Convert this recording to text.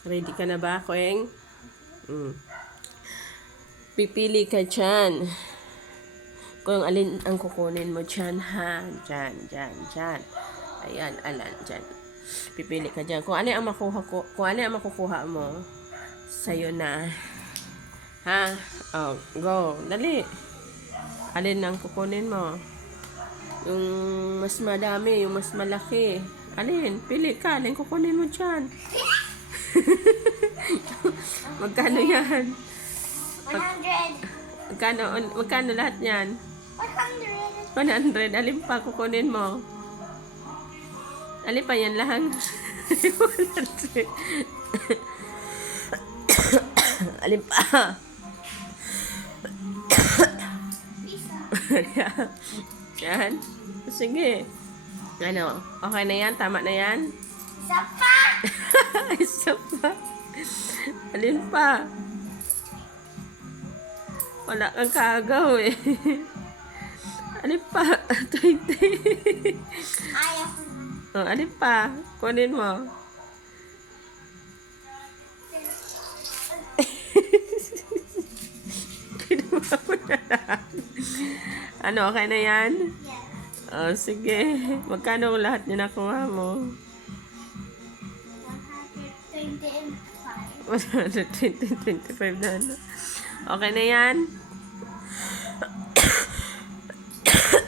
Ready ka na ba, Kueng? Pipili ka dyan. Kung alin ang kukunin mo dyan, ha? Dyan. Ayan, alan, dyan. Pipili ka dyan. Kung ano ang makukuha mo, sa'yo na. Ha? Oh, go. Dali. Alin ang kukunin mo? Yung mas madami, yung mas malaki. Alin? Pili ka. Alin kukunin mo dyan? Magkano yan? 100. Magkano lahat yan? 100. 100. Alin pa kukunin mo? Alin pa yan lang? 100. Alin pa? Yan. Sige. Ano? Okay na yan? Tama na yan? Isa pa. Isa pa. Alin pa? Wala kang kagaw eh. Alin pa? 20. Ayaw ko na. Oh, alin pa? Kunin mo. Kinuha mo na lahat. Ano, okay na yan? Yes. Oh, sige. Magkano lahat niya nakuha mo? 125. 120, 25 na ano. Okay na yan?